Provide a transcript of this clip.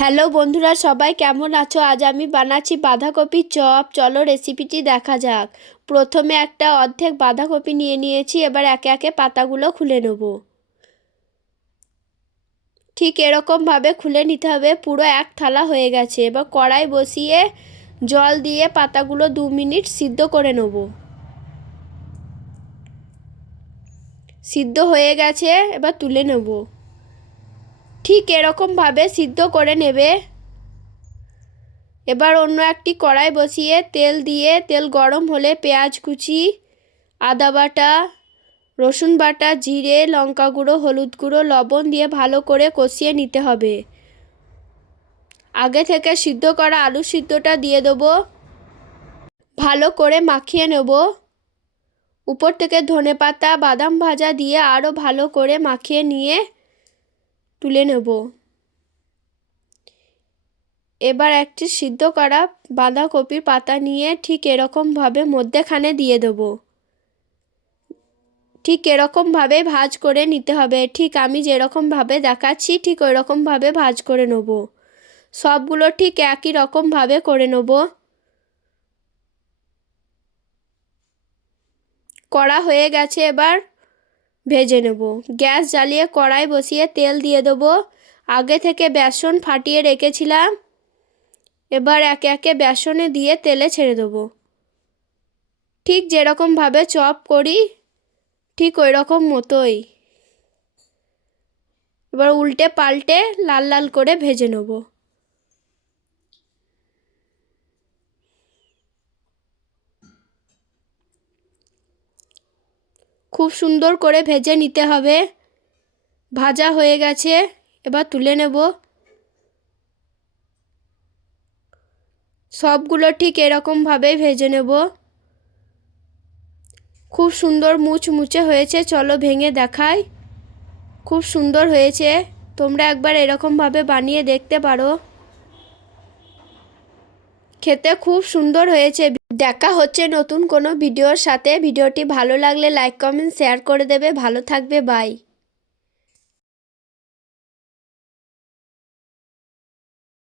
Hello বন্ধুরা, সবাই কেমন আছো? আজ আমি বানাচ্ছি বাঁধাকপির চপ। চলো রেসিপিটি দেখা যাক। প্রথমে একটা অর্ধেক বাঁধাকপি নিয়ে নিয়েছি। এবার একে একে পাতাগুলো খুলে নেব। ঠিক এরকমভাবে খুলে নিতে হবে। পুরো এক থালা হয়ে গেছে। এবার কড়াই বসিয়ে জল দিয়ে পাতাগুলো 2 মিনিট সিদ্ধ করে নেব। সিদ্ধ হয়ে গেছে, এবার তুলে নেব। ঠিক এরকমভাবে সিদ্ধ করে নেবে। এবার অন্য একটি কড়াই বসিয়ে তেল দিয়ে তেল গরম হলে পেঁয়াজ কুচি, আদা বাটা, রসুন বাটা, জিরে, লঙ্কা গুঁড়ো, হলুদ গুঁড়ো, লবণ দিয়ে ভালো করে কষিয়ে নিতে হবে। আগে থেকে সিদ্ধ করা আলু সিদ্ধটা দিয়ে দেবো। ভালো করে মাখিয়ে নেব। উপর থেকে ধনেপাতা, বাদাম ভাজা দিয়ে আরও ভালো করে মাখিয়ে নিয়ে তুলে নেব। এবার একটি সিদ্ধ করা বাঁধাকপির পাতা নিয়ে ঠিক এরকমভাবে মধ্যেখানে দিয়ে দেবো। ঠিক এরকমভাবে ভাজ করে নিতে হবে। ঠিক আমি যেরকমভাবে দেখাচ্ছি ঠিক ওই রকমভাবে ভাজ করে নেব। সবগুলো ঠিক একই রকমভাবে করে নেব। কড়া হয়ে গেছে, এবার ভেজে নেব। গ্যাস জ্বালিয়ে কড়াই বসিয়ে তেল দিয়ে দেবো। আগে থেকে বেসন ফাটিয়ে রেখেছিলাম। এবার একে একে বেসনে দিয়ে তেলে ছেড়ে দেবো। ঠিক যেরকমভাবে চপ করি ঠিক ওই রকম মতোই। এবার উল্টে পাল্টে লাল লাল করে ভেজে নেব। খুব সুন্দর করে ভেজে নিতে হবে। ভাজা হয়ে গেছে, এবার তুলে নেব। সবগুলো ঠিক এরকমভাবেই ভেজে নেব। খুব সুন্দর মুচমুচে হয়েছে। চলো ভেঙে দেখাই। খুব সুন্দর হয়েছে। তোমরা একবার এরকমভাবে বানিয়ে দেখতে পারো। খেতে খুব সুন্দর হয়েছে। দেখা হচ্ছে নতুন কোনো ভিডিওর সাথে। ভিডিওটি ভালো লাগলে লাইক, কমেন্ট, শেয়ার করে দেবে। ভালো থাকবে, বাই।